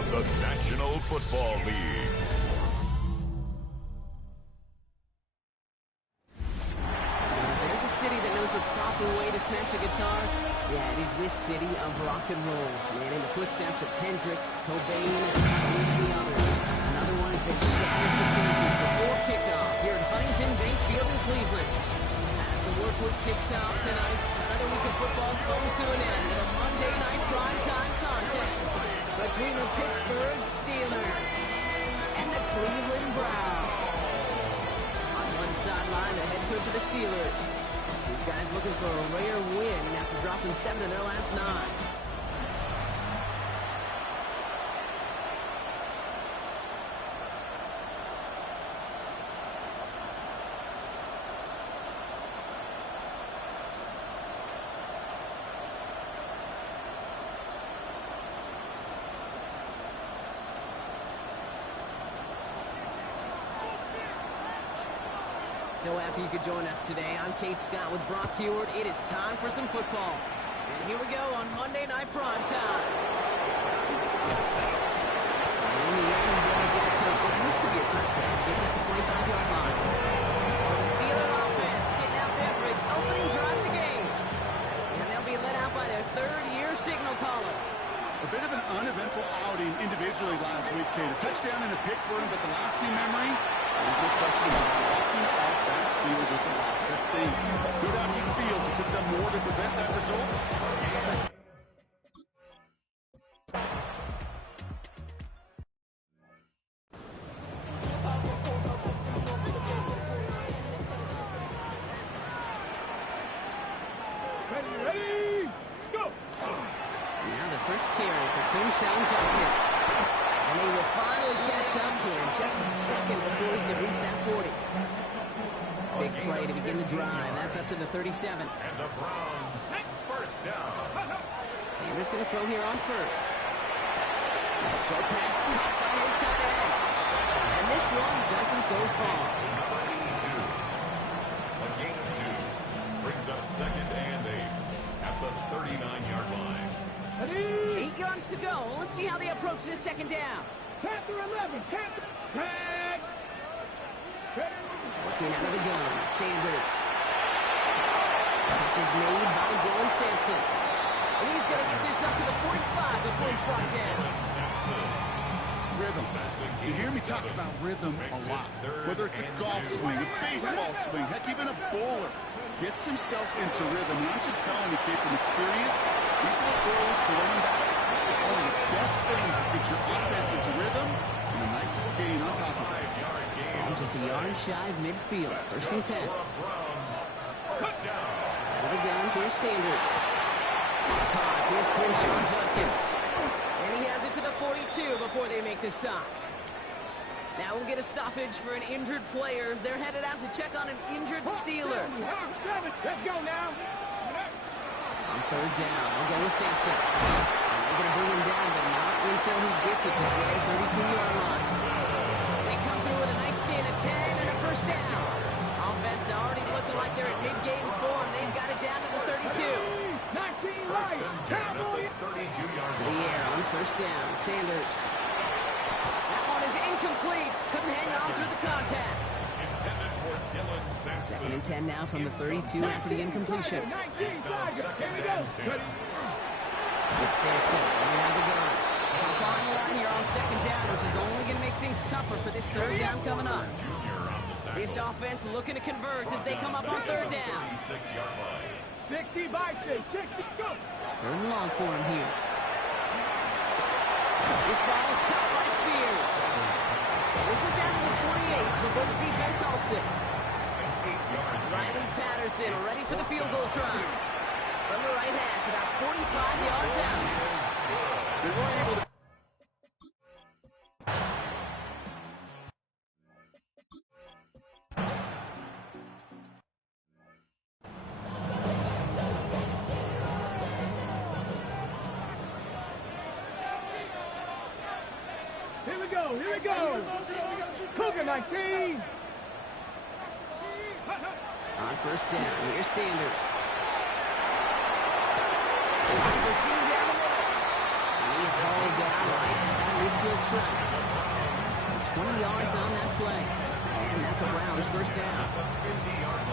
of the National Football League. There's a city that knows the proper way to smash a guitar. Yeah, it is this city of rock and roll. Man, in the footsteps of Hendrix, Cobain, and so many others. Another one has been shattered to pieces before kickoff here at Huntington Bank Field in Cleveland. As the workweek kicks off tonight, another week of football comes to an end in a Monday night primetime contest between the Pittsburgh Steelers and the Cleveland Browns. On one sideline, the head coach of the Steelers. These guys looking for a rare win after dropping 7 in their last 9. So happy you could join us today. I'm Kate Scott with Brock Heward. It is time for some football. And here we go on Monday Night Primetime. And in the end, he's able to get a touch. What used to be a touchback. Gets at the 25-yard line. For the Steeler offense, getting out there for its opening drive of the game. And they'll be let out by their third-year signal caller. A bit of an uneventful outing individually last week, Kate. A touchdown and a pick for him, but the lasting memory, there's no question about walking off that field with the loss. That stings. No doubt he feels he could have done more to prevent that result. Ready, go! Now the first carry for Quinshon Judkins. And he will finally catch up to him just a second before he can reach that 40. Big play to begin the drive. That's up to the 37. And the Browns first down. Sanders going to throw here on first. Throw pass caught by his tight end. And this one doesn't go far. Number 82. A gain of 2. Brings up second and 8 at the 39-yard line. 8 yards to go. Let's see how they approach this second down. Panther 11, Panther, tag! Working out of the gun, Sanders. Catch is made by Dylan Sampson. And he's going to get this up to the 45 before he's brought down. Rhythm. You hear me talk about rhythm a lot. Whether it's a golf swing, a baseball swing, heck, even a bowler. Gets himself into rhythm. And I'm just telling you, kid, from experience, these little throws to running backs, it's one of the best things to get your offense into rhythm and a nice little gain on top of it. And just a yard shy of midfield. First and 10. First down. With a gun, here's Sanders. It's caught. Here's Quinshon Judkins. And he has it to the 42 before they make the stop. Now we'll get a stoppage for an injured player. They're headed out to check on an injured Steeler. Let's go now. On third down, they'll go with Sampson. And they're going to bring him down, but not until he gets it to the 32-yard line. They come through with a nice gain of 10 and a first down. Offense already looking like they're at mid-game form. They've got it down to the 32. 19 right. Cowboys. 32-yard To the air on first down, Sanders. That one is incomplete. Couldn't hang on through the contact. intended for Dylan Sampson. Second and 10 now from the 32 after the incompletion. 19 Tiger. Here we go. It's Sampson. And they have the gun. Up on the line here on second down, which is only going to make things tougher for this third down coming up. This offense looking to convert as they come up on third down. 36-yard line. 60 by 6. 60 go. Third and long for him here. This ball is caught by Spears. This is down to the 28 before the defense halts it. Riley Patterson ready for the field goal try. From the right hash, about 45 yards out. They weren't able to... Here we go. Cougar 19. On first down, here's Sanders. Finds a seam down the middle. And he's hauled down right at that That's right. So 20 yards on that play. And that's a Browns first down.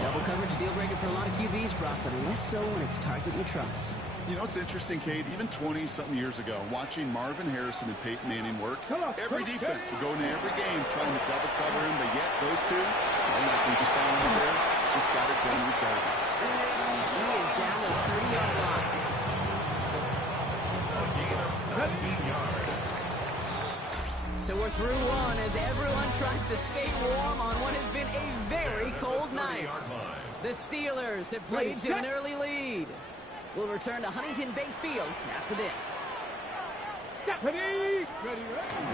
Double coverage deal breaker for a lot of QBs, Brock, but less so when it's a target you trust. You know, it's interesting, Kate, even 20-something years ago, watching Marvin Harrison and Peyton Manning work, every defense would go into every game trying to double cover him, but yet those two, like we just saw him there, just got it done regardless. He is down to the 30-yard line. A gain of 13 yards. So we're through one as everyone tries to stay warm on what has been a very cold night. The Steelers have played to an early lead. We'll return to Huntington Bank Field after this. Ready? We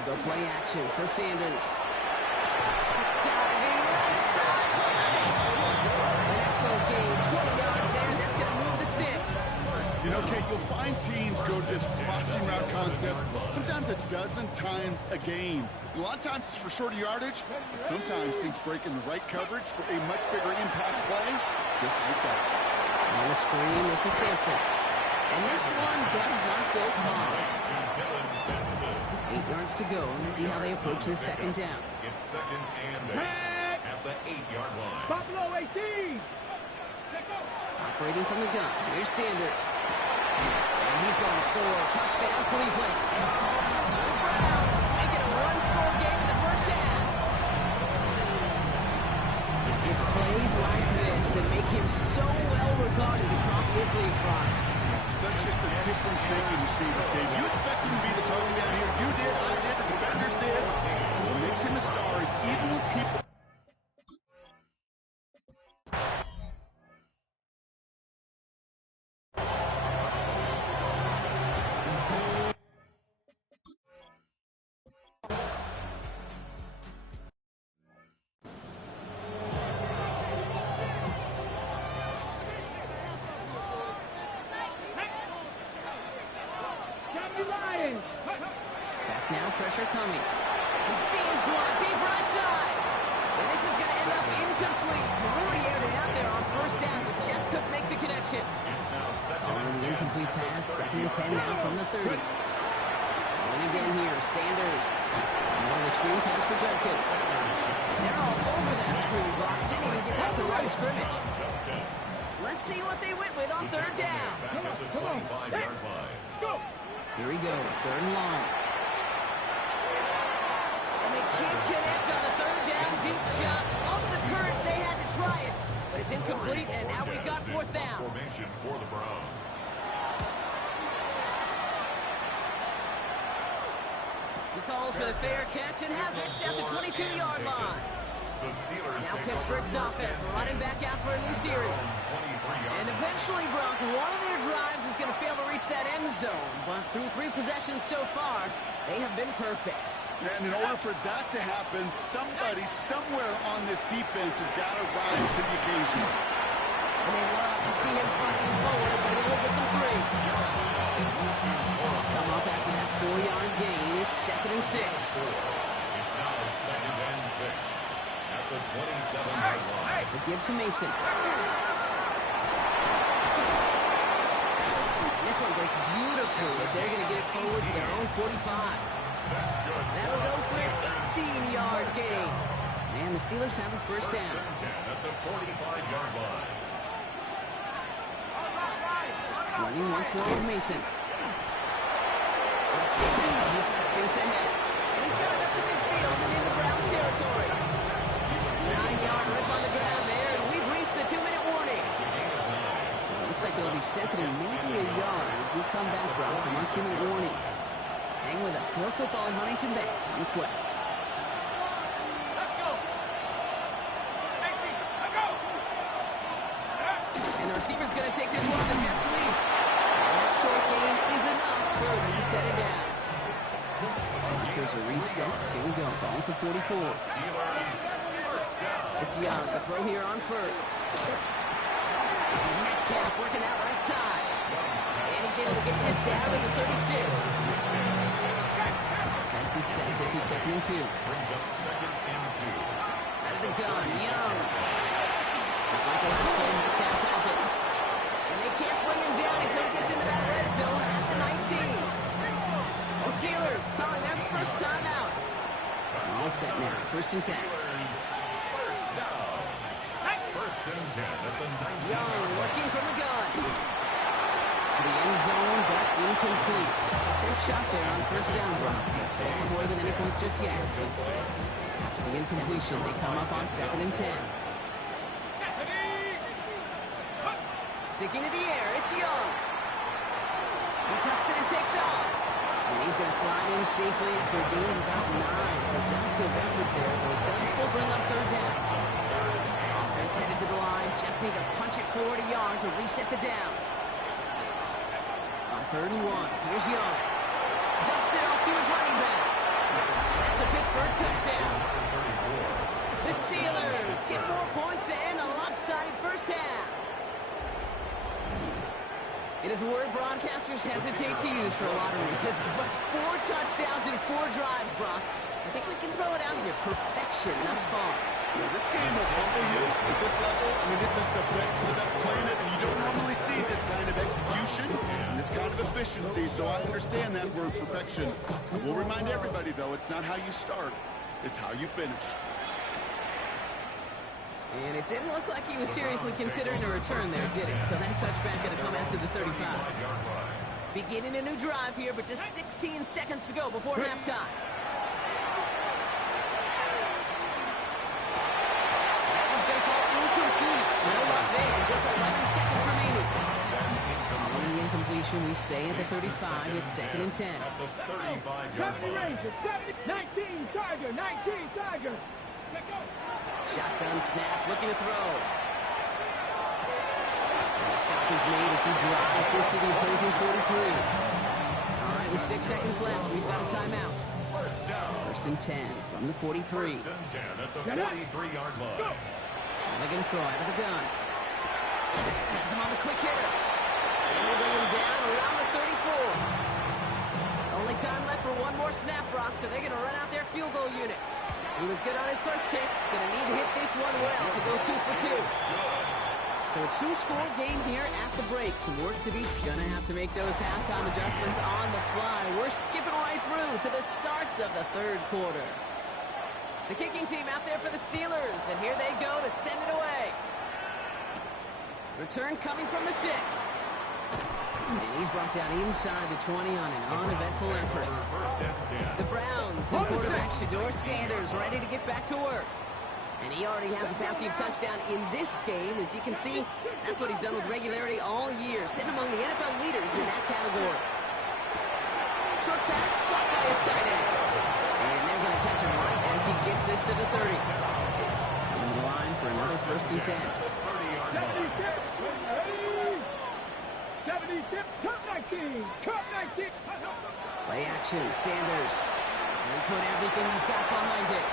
go play action for Sanders. Diving right side, got it! An excellent gain, 20 yards there, and that's going to move the sticks. You know, Kate, you'll find teams go to this crossing route concept sometimes a dozen times a game. A lot of times it's for shorter yardage, but sometimes teams break in the right coverage for a much bigger impact play, just like that. On the screen, this is Sampson. And this one does not go far. 8 yards to go. Let's see how they approach this second down. It's second and 8 at the 8-yard line. Buffalo 18. Operating from the gun. Here's Sanders. And he's going to score. Touchdown, Cleveland. The Browns make it a one-score game in the first half. It's plays like this that make him so well regarded across this league, Brock. Such just a difference-making receiver, Kate. You expect him to be the target down here. You did, I did, the defenders did. What makes him a star is even when people... Now pressure coming. He beams one, deep right side. And this is going to end up incomplete. Really aired it out there on first down, but just couldn't make the connection. Following the incomplete pass, second and 10 now from the 30. And again here, Sanders. On the screen pass for Judkins. They're all over that screen block. Didn't even get past the line of scrimmage. Let's see what they went with on third down. Come on. Let's go. Here he goes, third and long. Can't connect on the third down deep shot. Of the courage, they had to try it, but it's incomplete, and now we've got fourth down. Formation for the Browns. He calls for the fair catch and has it at the 22-yard line. Now Pittsburgh's offense running back out for a new series. And eventually, Brock, one of their drives is going to fail to reach that end zone, but through 3 possessions so far, they have been perfect. And in order for that to happen, somebody somewhere on this defense has got to rise to the occasion. And they love to see him fighting forward, but he only gets a 3. Come up after that 4-yard gain. It's second and 6. It's now second and 6 at the 27-yard line. They give to Mason. And this one breaks beautifully as they're going to get it forward to their own 45. That'll go for an 18-yard gain. And the Steelers have a first down. At the 45-yard line. Running once more with Mason. He's got space ahead. And he's got it up to midfield and into Browns territory. 9-yard rip on the ground there, and we've reached the 2-minute warning. So it looks like it'll be second and maybe a yard as we come back, Brock, from our 2-minute warning. Hang with us. More football in Huntington Bank on its way. Let's go. 18. Let's go. And the receiver's going to take this one on the jet sweep. And that short gain is enough for a reset it down. Here's a reset. Here we go. Ball at the 44. It's Young. The throw here on first. This is Metcalf working that right side. And he's able to get this down to the 36. Defense is set. This is second and 2. Brings up second and 2. Out of the gun, Young. Just like the last play, Metcalf has it. And they can't bring him down until he gets into that red zone at the 19. The Steelers calling their first time out. All set now, 1st and 10. First and 10 at the 19. Young working from the gun. To the end zone, but incomplete. Good shot there on 1st down, Brock. Not more than any points just yet. After the incompletion, they come up on 2nd and 10. Sticking to the air, it's Young. He tucks it and takes off. And he's going to slide in safely after a gain of about 9. Productive effort there, though it does still bring up 3rd down. Offense headed to the line. Just need to punch it forward a yard to reset the downs. On 3rd and 1, here's Young. Dumps it off to his running back. And that's a Pittsburgh touchdown. The Steelers get more points to end a lopsided first half. It is a word broadcasters hesitate to use for a lot of reasons, but 4 touchdowns in 4 drives, Brock. I think we can throw it out here. Perfection thus far. Yeah, this game will humble you at this level. I mean, this is the best of the best playing it, and you don't normally see this kind of execution and this kind of efficiency, so I understand that word perfection. We'll remind everybody, though, it's not how you start, it's how you finish. And it didn't look like he was seriously considering a return there, did it? So that touchback going to come out to the 35. Beginning a new drive here, but just 16 seconds to go before halftime. That one's going to fall incomplete. No luck there. Just 11 seconds remaining. Following the incompletion, we stay at the 35. It's 2nd and 10. 19 Tiger, 19 Tiger. Shotgun snap, looking to throw. And the stop is made as he drives this to the opposing 43. All right, with 6 seconds left, we've got a timeout. First down. 1st and 10 from the 43. 1st and 10 at the 43-yard line. Mulligan throw out of the gun. Has him on the quick hitter. And they bring him down around the 34. Only time left for one more snap, Brock, so they're going to run out their field goal unit. He was good on his first kick. Going to need to hit this one well to go 2 for 2. So a 2-score game here at the break. Some work to be. Going to have to make those halftime adjustments on the fly. We're skipping right through to the starts of the 3rd quarter. The kicking team out there for the Steelers. And here they go to send it away. Return coming from the 6. And he's brought down inside the 20 on an uneventful effort. The Browns and quarterback Shedeur Sanders ready to get back to work. And he already has a passing touchdown in this game. As you can see, that's what he's done with regularity all year, sitting among the NFL leaders in that category. Short pass, caught by his tight end. And they're going to catch him right as he gets this to the 30. Coming to the line for another 1st and 10. 76, cut 19, cut 19. Play action, Sanders. And he put everything he's got behind it.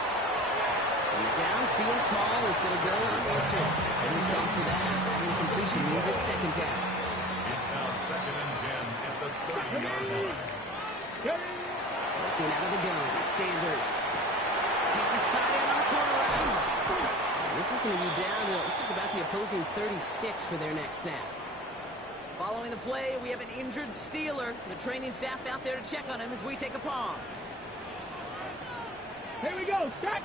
And the downfield call is going to go unanswered. And result to that, that incompletion means it's 2nd down. It's now 2nd and 10 at the 30-yard line. Looking out of the gun, Sanders. Hits his tight end on the corner route. And this is going to be down to, looks like about the opposing 36 for their next snap. Following the play, we have an injured Steeler. The training staff out there to check on him as we take a pause. Here we go, start.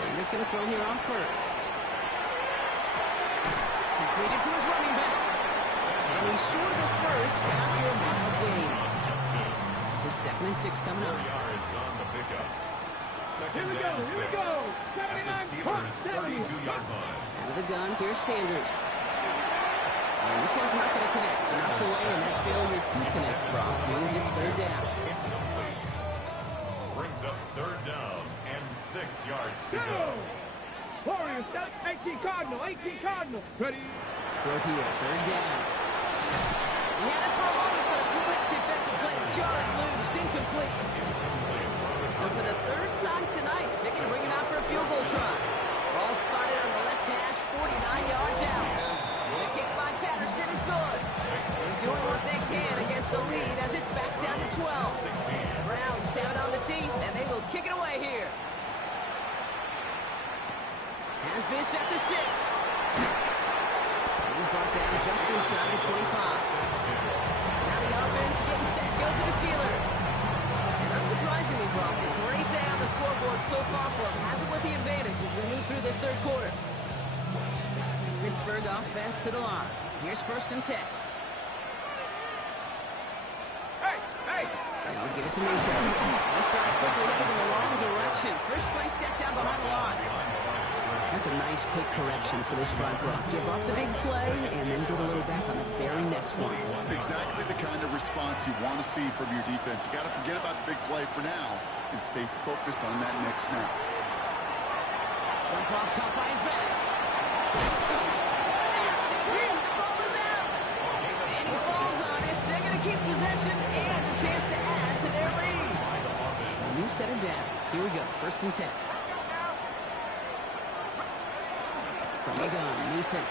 Sanders going to throw here on 1st. Completed to his running back. And he's short of the 1st after a mild gain. So 2nd and 6 coming up. 4 yards on the pickup. Here we go, here we go. 79, Steelers' 32-yard line. Out of the gun, here's Sanders. And this one's not going to connect. So knocked away, and that failure to connect, Brock, means it's 3rd down. Incomplete. Brings up 3rd down and 6 yards to go. Warriors, 18 Cardinal, 18 Cardinal. Ready? Throw here, 3rd down. He had it for a moment, but a quick defensive play to jar it loose, incomplete. So for the 3rd time tonight, they can bring him out for a field goal try. Ball spotted on the left hash, 49 yards out. The kick by Patterson is good. They're doing what they can against the lead as it's back down to 12. Browns have it on the tee, and they will kick it away here. Has this at the 6. He's brought down just inside the 25. Now the offense getting set to go for the Steelers. so far for them has it with the advantage as we move through this third quarter. Pittsburgh offense to the line. Here's 1st and 10. And I'll give it to Mason. This drive's quickly headed in the wrong direction. First play set down behind the line. That's a nice quick correction for this front row. Give up the big play and then get a little back on the very next one. Exactly the kind of response you want to see from your defense. You got to forget about the big play for now and stay focused on that next snap. Dump off caught by his back. The ball is out. And he falls on it. So they're going to keep possession and a chance to add to their lead. So a new set of downs. Here we go. 1st and 10. From the gun, Neeson. He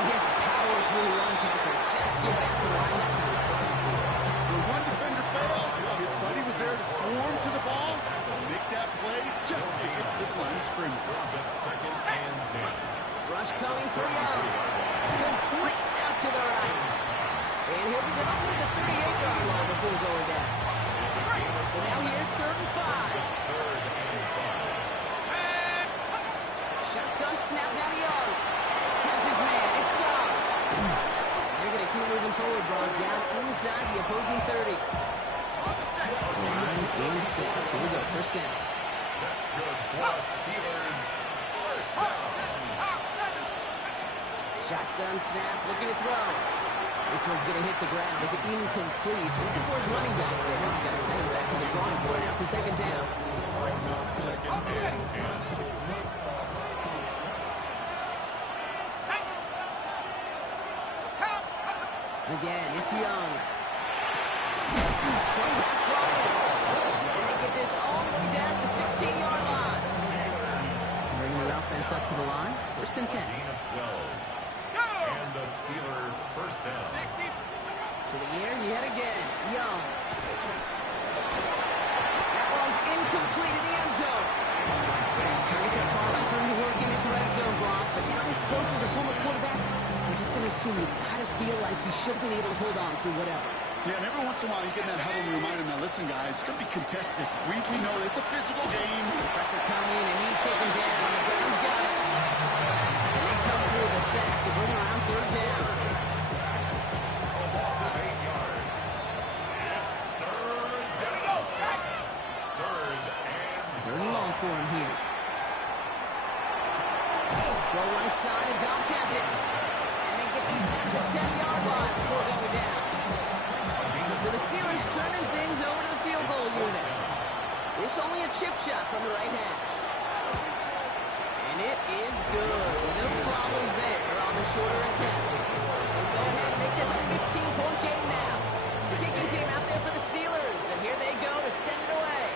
had to power through one tackle just to get back to the line that time. When one defender failed, his buddy was there to swarm to the ball and make that play just as it gets to the line of scrimmage. 2nd and 10. Rush coming for Young. Complete out to the right. And he'll be down near the 38-yard line before going down. So now here's 3rd and 5. Shotgun snap now to Young. Has his man. It stops. They're going to keep moving forward, Brock. Down inside the opposing 30. Line and set. Here we go. 1st down. That's good for Steelers. 1st down. Shotgun snap. Looking to throw. This one's going to hit the ground. It's incomplete. He's looking for his running back there. We've got to send him back to the drawing board now for 2nd down. Brings up 2nd and 10. Again, it's Young. Strong pass ball in. And they get this all the way down to the 16-yard line. Bringing the offense up to the line. 1st and 10. And the Steeler 1st down. To the air yet again. Young. That one's incomplete in the end zone. Targets have far less room to work in this red zone, Brock. But down as close as a former quarterback, I'm just going to assume you got to feel like he should have been able to hold on through whatever. Yeah, and every once in a while you get in that huddle and you remind him, now listen, guys, it's going to be contested. We know it's a physical game. Pressure coming, and he's taken down. The Browns got it. And they come through the sack to bring around 3rd down. A loss of 8 yards. It's 3rd down. 3rd and long for him here. Go right side, and Dobbs has it. And they get these down to the 10-yard line before going down. So the Steelers turning things over to the field goal unit. This only a chip shot from the right hash. And it is good. No problems there on the shorter attempt. We'll go ahead and make this a 15-point game now. The kicking team out there for the Steelers. And here they go to send it away.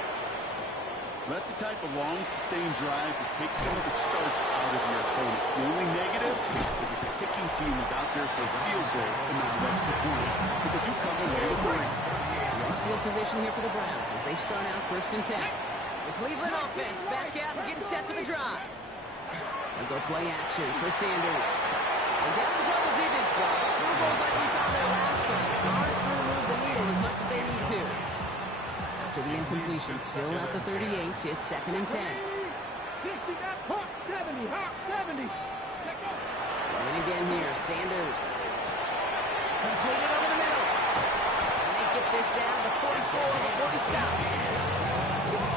That's the type of long, sustained drive that takes some of the starch out of your opponent. The only negative is if the kicking team is out there for a field goal and not an extra point. But they do come away with the ring. Nice field position here for the Browns as they start out 1st and 10. The Cleveland offense back out and getting set for the drive. They'll go play action for Sanders. And down in double digits, Bob. Through goals like we saw there last time aren't going to move the needle as much as they need to. After the incompletion, still at the 38, it's 2nd and 10. 60, that's Hawk 70, Hawk 70. And again here, Sanders. Completed over the middle. And they get this down to 44 before he stopped.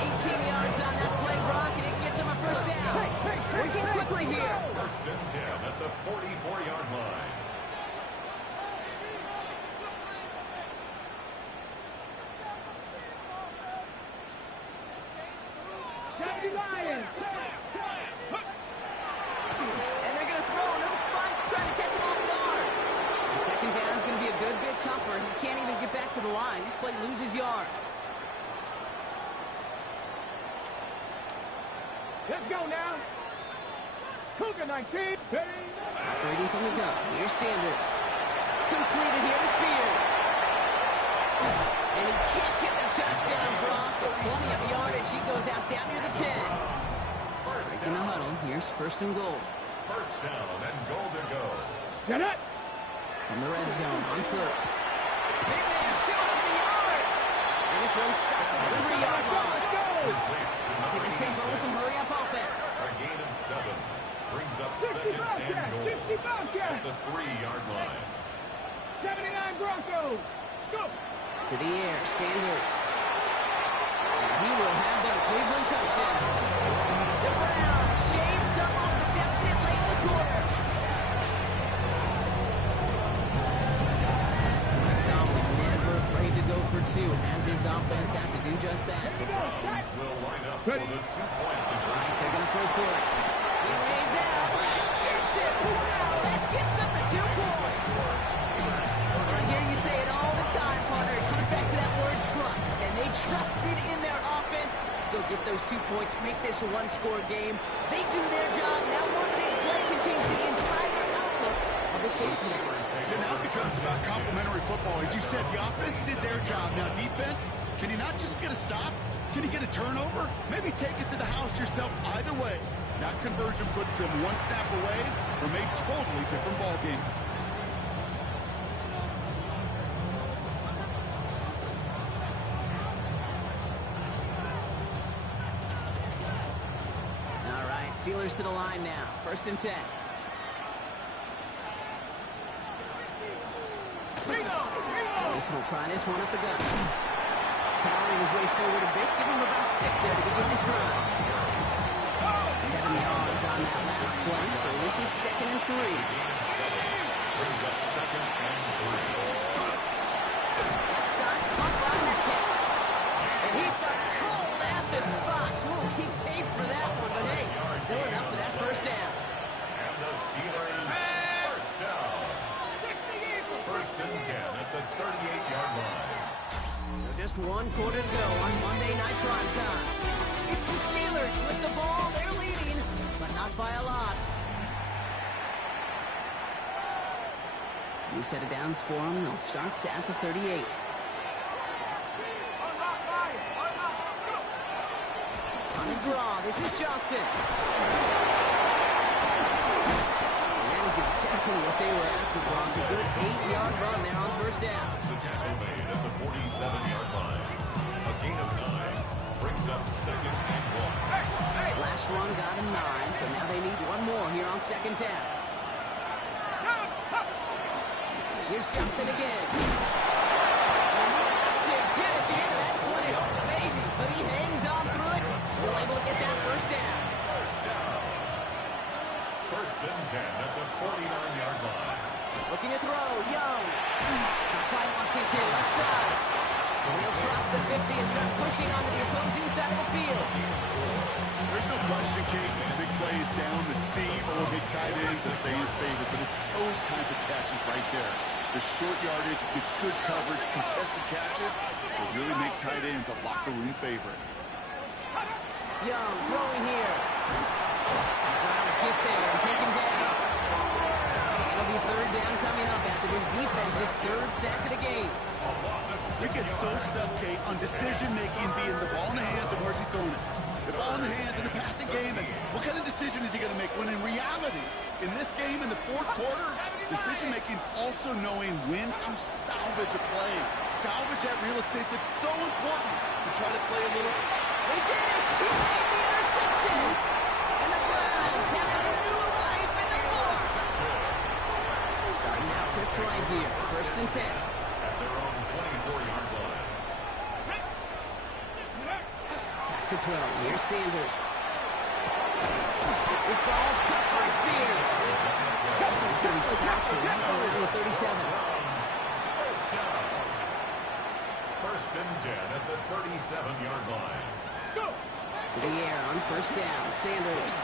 18 yards on that play, Brock, and it gets him a 1st down. Working quickly here. 1st and 10 at the 44-yard line. And they're going to throw. No spike. Trying to catch him off guard. And 2nd down is going to be a good bit tougher. He can't even get back to the line. This play loses yards. Let's go now. Cougar 19. Operating from the gun. Here's Sanders. Completed here to Spears. And he can't get the touchdown, Brock, but plenty of yardage. He goes out down near the 10. Breaking the huddle. Here's 1st and goal. 1st down and goal to go. Get it. From the red zone on 1st. Big man showing up the yards. And this This one's stopped at the 3-yard line. Give the tempo some hurry-up offense. A gain of 7 brings up second and goal at the 3-yard line. 79 Broncos. Go. To the air, Sanders. And he will have their Cleveland touchdown. The Browns shave some off the deficit late in the quarter. McDonald never afraid to go for 2. Has his offense out to do just that. The Browns will line up for the 2-point conversion. They're going to throw for it. He lays out. That gets it. Wow, that gets him the 2 points. I hear you say it all the time, Hunter. It comes back to that word trust. And they trusted in their offense. Still get those 2 points, make this a one-score game. They do their job. Now one big play can change the entire outlook of this game tonight. It now becomes about complementary football. As you said, the offense did their job. Now defense, can you not just get a stop? Can you get a turnover? Maybe take it to the house yourself. Either way, that conversion puts them one snap away from a totally different ball game. All right, Steelers to the line now. 1st and 10. Mason will try this one up the gut. Powering his way forward a bit. Give him about 6 there to begin this drive. 7 yards on that last play, so this is 2nd and 3. Brings up 2nd and 3. Left side, caught by Metcalf. And he's started cold at the spot. Ooh, he paid for that one, but hey, still enough for that 1st down. And the Steelers, 1st down. 1st and 10 at the 38-yard line. So just 1 quarter to go on Monday Night Primetime. It's the Steelers with the ball. They're leading, but not by a lot. New set of downs for them. They'll start at the 38. On the draw, this is Johnson. And that is exactly what they were after, Brock. A good 8-yard run there on 1st down. The tackle made at the 47-yard line. A gain of 9 brings up 2nd and 1. Last run got him 9, so now they need 1 more here on 2nd down. Here's Johnson again. Massive hit at the end of that play. Oh, baby. But he hangs on through it. Still able to get that 1st down. 1st and 10 at the 49-yard line. Looking to throw. Young. Not by Washington. Left side. And he'll cross the 50 and start pushing onto the opposing side of the field. There's no question, Kate. Big plays down the seam or big tight ends that they in favor, but it's those type of catches right there. The short yardage, gets good coverage, contested catches will really make tight ends a locker room favorite. Young throwing here. The Browns get there and take him down. It'll be 3rd down coming up after this defense's 3rd sack of the game. We get so stuck, Kate, on decision-making being the ball in the hands and where's he throwing it. The ball in the hands in the passing game, and what kind of decision is he going to make? When in reality, in this game, in the 4th quarter, decision-making is also knowing when to salvage a play. Salvage that real estate that's so important to try to play a little. They did it! He made the interception! And the Browns have some new life in the 4th. Starting out trips right here. 1st and 10. At their own 24-yard line. Back to throw. Here's Sanders. This ball's cut by Spears. He's going to be stopped right over the 37. 1st down. 1st and 10 at the 37-yard line. To the air on 1st down. Sanders.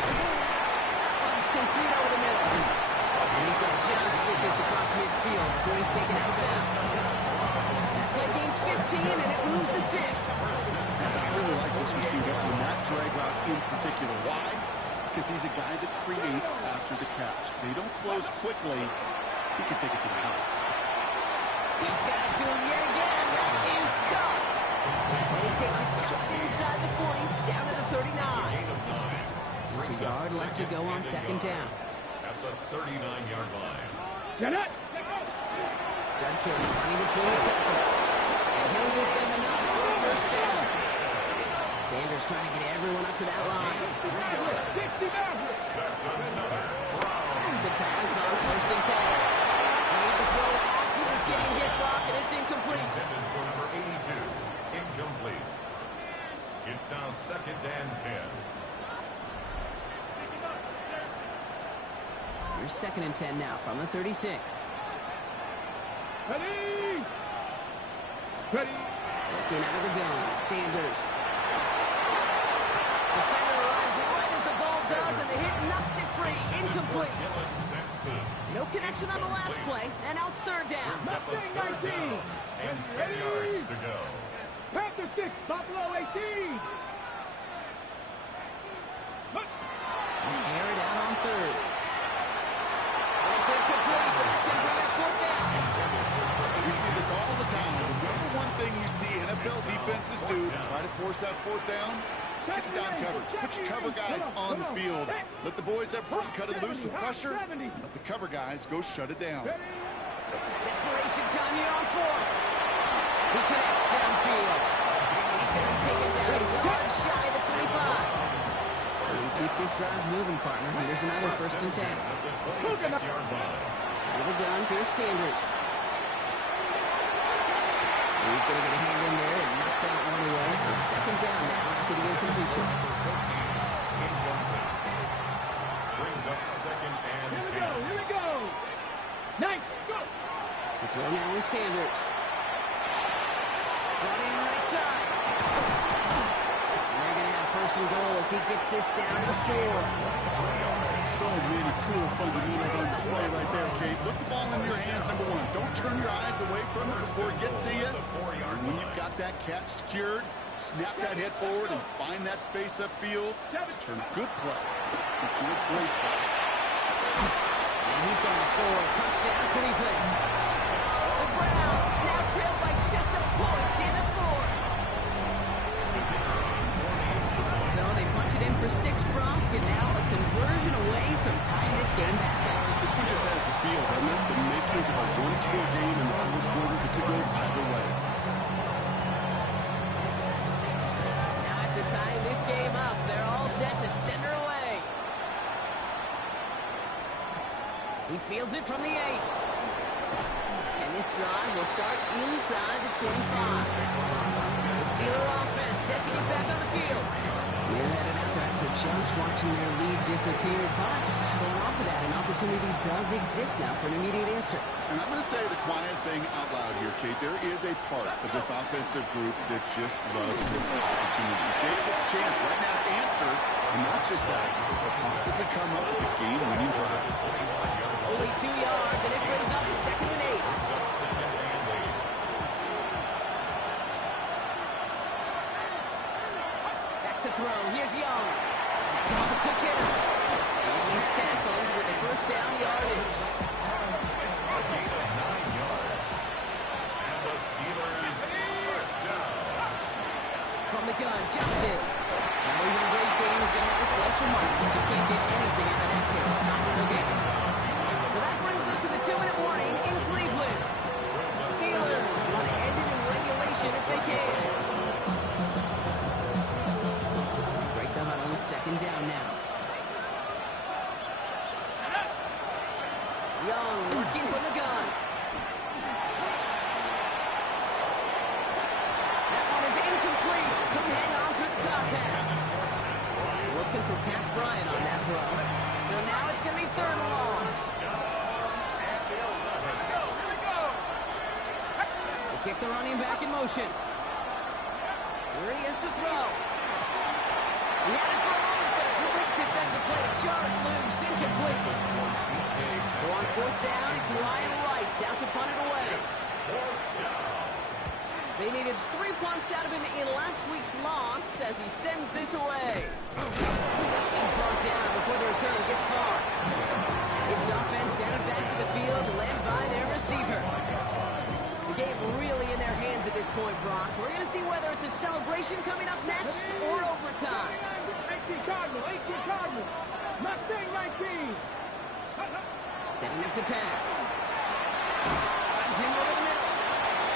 That one's complete over the middle. And he's going to just get this across midfield before he's taken out of bounds. That play gains 15, and it moves the sticks. I really like this receiver on that drag route in particular. Why? Because he's a guy that creates after the catch. They don't close quickly. He can take it to the house. He's got it to him yet again. That is caught. And he takes it just inside the 40, down to the 39. Just a yard left to go on 2nd down. At the 39-yard line. Judkins running between the tackles. And he'll get them enough for incomplete. Intended for number 82. Incomplete. It's now 2nd and 10. Here's 2nd and 10 now from the 36. Ready! Ready! Looking out of the gun, Sanders. Defender arrives right as the ball does, and the hit knocks it free. Incomplete. No connection on the last play, and now it's 3rd down. Mustang 19. And 10 yards to go. Panther 6, Buffalo 18. Air it out on 3rd. It's incomplete. It's in bring it 4th down. We see this all the time. The number one thing you see NFL defenses do to try to force that 4th down, it's down coverage. Put your cover guys on the field. Let the boys up front cut it loose with pressure. Let the cover guys go shut it down. Desperation time here on 4th. He connects downfield. He's going to be taken down a yard shy of the 25. Keep this drive moving, partner. Here's another 1st and 10. With a gun, here's Sanders. He's going to get a hand in there and knock that one away. So 2nd down now after the incompletion. Brings up 2nd and 10. Here we go. Nice. Go. To throw now with Sanders. Brought in right side. And they're going to have 1st and goal as he gets this down to 4. So many cool fundamentals on display right there, Kate. Look the ball in your hands, number 1. Don't turn your eyes away from it before it gets to you. And when you've got that catch secured, snap that head forward and find that space upfield. Turn a good play into a great play. And he's going to score a touchdown, Cleveland. The Browns now trail by just a point in the 4th. So they punch it in for 6, Brock, and now a conversion away from tying this game back up. This one just has the feel, doesn't it? The makings of a one-score game in the 4th quarter that could go either way. Now after tying this game up, they're all set to send her away. He fields it from the 8. And this drive will start inside the 25. The Steeler offense set to get back on the field. They're headed out after just watching their lead disappear, but going off of that, an opportunity does exist now for an immediate answer. And I'm going to say the quiet thing out loud here, Kate. There is a part of this offensive group that just loves this opportunity. They get the chance right now to answer, and not just that, but possibly come up with a game-winning drive. Only 2 yards, and it brings up 2nd and 8. To throw. Here's Young. That's on the quick hitter. And he's tackled with the 1st down yardage. And the Steelers 1st down. From the gun, jumps it. Now even a great game is going to have its lesser marks. You can't get anything out of that kick. Stop for the game. So that brings us to the 2-minute warning in Cleveland. Steelers want to end it in regulation if they can. 2nd down now. Young working from the gun. That one is incomplete. Couldn't hang on through the contact. Looking for Pat Bryant on that throw. So now it's going to be 3rd and long. They kick the running back in motion. Here he is to throw. He had it for a moment, but a great defensive play to jar it loose, incomplete. So on 4th down, it's Ryan Wright out to punt it away. They needed 3 punts out of him in last week's loss as he sends this away. He's brought down before the return gets far. This offense sent it back to the field, led by their receiver. The game really in their hands at this point, Brock. We're going to see whether it's a celebration coming up next or overtime. 18 Cardinal, 18 Cardinal. Mustang 19. Setting up to pass. Finds him over the middle.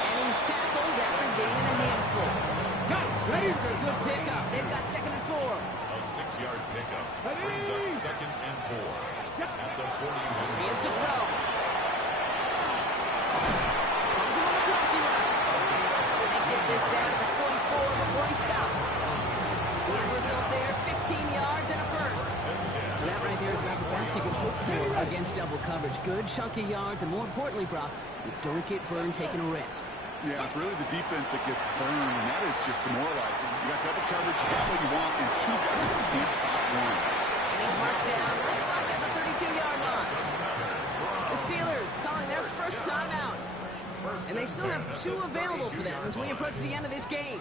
And he's tackled after gaining a handful. Ready for a good pickup. They've got 2nd and 4. A 6-yard pickup brings up 2nd and 4 at the 41. He is to throw. Finds him on the crossing route. this down to the 44 before he stopped. The end result there, 15 yards and a first. And that right there is about the best you can hope for against double coverage. Good chunky yards, and more importantly, Brock, you don't get burned taking a risk. Yeah, it's really the defense that gets burned, and that is just demoralizing. You got double coverage, you got what you want, and two guys can't stop one. And he's marked down, looks like at the 32-yard line. The Steelers calling their first timeout. And they still have two available for them as we approach the end of this game.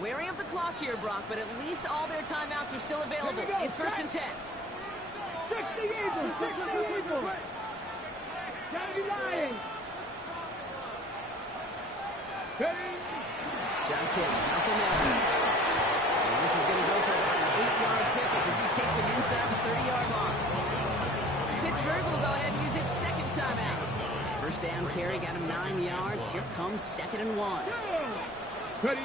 Wary of the clock here, Brock, but at least all their timeouts are still available. It's 1st and 10. 60 Eagles, 60 Eagles. Gotta be lying. Ready? John Kitts out the middle. And this is going to go for about an 8-yard pickup as he takes him inside the 30-yard line. Pittsburgh will go ahead and use its second timeout. First down carry got him 9 yards. Here comes 2nd and 1. Ready?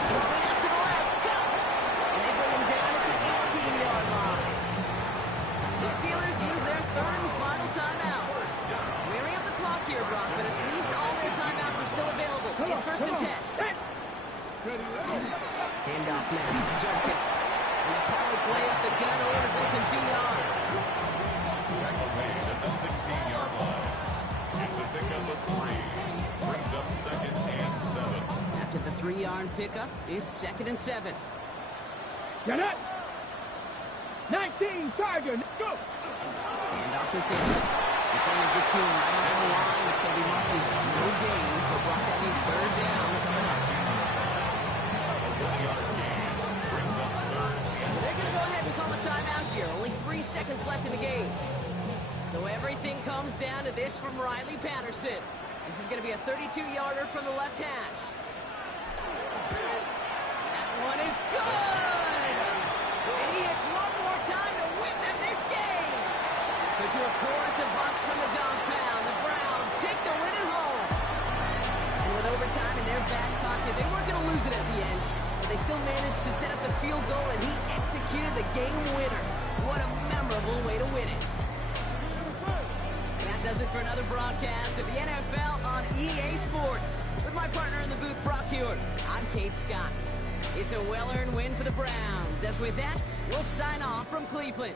Out to the left, go! And they bring him down at the 18-yard line. The Steelers use their third and final timeout. Wary of the clock here, Brock, but at least all their timeouts are still available. It's 1st and 10. Handoff now to John Kitts. And the power play up the gun over results in 2 yards. Tackle made at the 16-yard line. It's a pickup of 3. Brings up 2nd and 7. After the 3-yard pickup, it's 2nd and 7. Get it! 19, Tiger, go! And off to Simpson. Defender gets to him right on the line. It's going to be marked as no gain, so Brock, that means 3rd down coming up. A 1-yard gain. Brings up 3rd and They're going to go ahead and call a timeout here. Only 3 seconds left in the game. So everything comes down to this from Riley Patterson. This is going to be a 32-yarder from the left hash. That one is good! And he hits one more time to win them this game! But to a chorus of bucks from the dog pound, the Browns take the win at home. And with overtime in their back pocket, they weren't going to lose it at the end. But they still managed to set up the field goal, and he executed the game winner. What a memorable way to win it. And that does it for another broadcast of the NFL on EA Sports. With my partner in the booth, Brock Hewitt, I'm Kate Scott. It's a well-earned win for the Browns. As with that, we'll sign off from Cleveland.